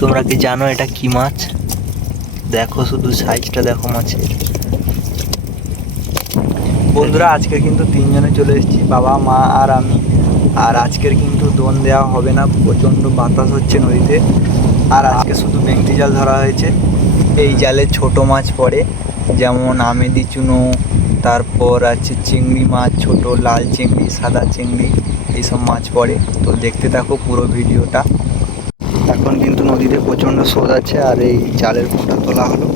তোমরা কি জানো এটা কি মাছ? দেখো শুধু সাইজটা দেখো মাছের। বন্ধুরা আজকে কিন্তু তিনজনে চলে এসেছি, বাবা মা আর আমি। আর আজকের কিন্তু দোন দেওয়া হবে না, প্রচণ্ড বাতাস হচ্ছে নদীতে। আর আজকে শুধু বেংটি জাল ধরা হয়েছে। এই জালে ছোট মাছ পড়ে, যেমন আমেদি চুনো, তারপর আছে চিংড়ি মাছ, ছোট লাল চিংড়ি, সাদা চিংড়ি, এইসব মাছ পড়ে। তো দেখতে থাকো পুরো ভিডিওটা। এখন কিন্তু নদীতে প্রচণ্ড স্রোত আছে আর এই জালের ফোঁটা তোলা হলো।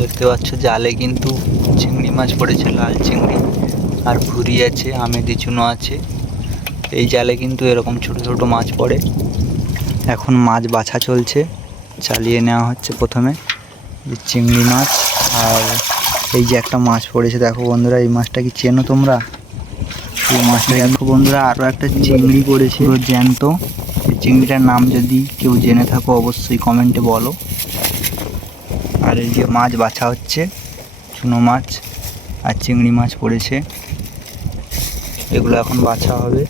দেখতে পাচ্ছ জালে কিন্তু চিংড়ি মাছ পড়েছে, লাল চিংড়ি আর ভুরি আছে, আমেদি চুনো আছে। এই জালে কিন্তু এরকম ছোট ছোট মাছ পড়ে। এখন মাছ বাছা চলছে, চালিয়ে নেওয়া হচ্ছে। প্রথমে চিংড়ি মাছ, আর এই যে একটা মাছ পড়েছে দেখো বন্ধুরা, এই মাছটা কি চেনো তোমরা? এই মাছটা দেখো বন্ধুরা, আরও একটা চিংড়ি পড়েছে পুরো জ্যান্ত। এই চিংড়িটার নাম যদি কেউ জেনে থাকো অবশ্যই কমেন্টে বলো। আর এই যে মাছ বাছা হচ্ছে, চুনো মাছ আর চিংড়ি মাছ পড়েছে, এগুলো এখন বাছা হবে।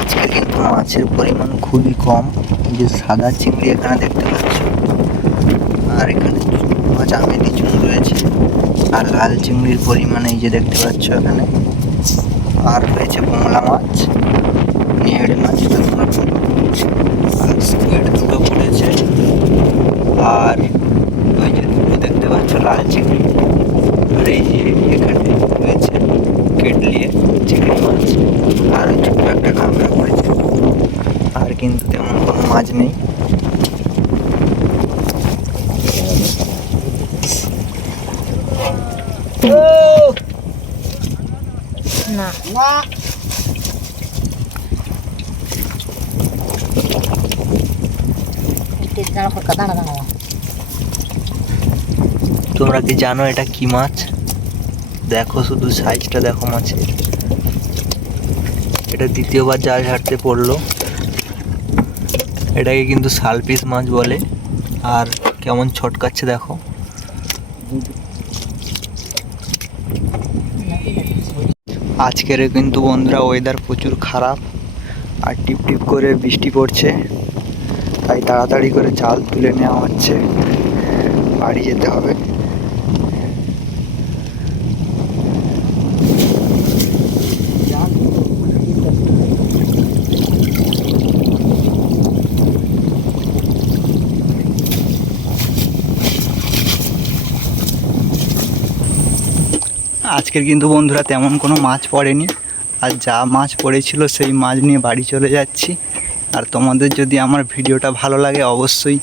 আজকে কিন্তু মাছের পরিমাণ খুবই কম। এই যে সাদা চিংড়ি এখানে দেখতে পাচ্ছ, আর এখানে চুনো মাছ আমেদি চুনো রয়েছে, আর লাল চিংড়ির পরিমাণ এই যে দেখতে পাচ্ছ এখানে। আর রয়েছে বোমলা মাছ, নেড়ে মাছ, যেটা তোমরা বলো, আর স্কুইড দুটো পড়েছে। আর ওই যে দুটো দেখতে পাচ্ছ লাল চিংড়ি, আর এই যে এখানে রয়েছে কেটলিয়ে চিংড়ি মাছ, আর ওই ছোট্ট একটা কাঁকড়া পড়েছে। আর কিন্তু তেমন কোনো মাছ নেই। তোমরা কি জানো এটা কি মাছ? দেখো শুধু সাইজটা দেখো মাছের। এটা দ্বিতীয়বার জাল ঝাড়তে পড়লো। এটাকে কিন্তু শালপিস মাছ বলে। আর কেমন ছটকাচ্ছে দেখো। আজকের কিন্তু বন্ধুরা ওয়েদার প্রচুর খারাপ, আর টিপ টিপ করে বৃষ্টি পড়ছে, তাই তাড়াতাড়ি করে জাল তুলে নেওয়া হচ্ছে, বাড়ি যেতে হবে। আজকের কিন্তু বন্ধুরা তেমন কোনো মাছ পড়েনি, আর যা মাছ পড়েছিল সেই মাছ নিয়ে বাড়ি চলে যাচ্ছি। আর তোমাদের যদি আমার ভিডিওটা ভালো লাগে অবশ্যই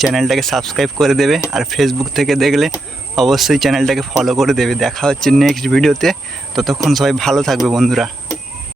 চ্যানেলটাকে সাবস্ক্রাইব করে দেবে, আর ফেসবুক থেকে দেখলে অবশ্যই চ্যানেলটাকে ফলো করে দেবে। দেখা হচ্ছে নেক্সট ভিডিওতে, ততক্ষণ সবাই ভালো থাকবে বন্ধুরা।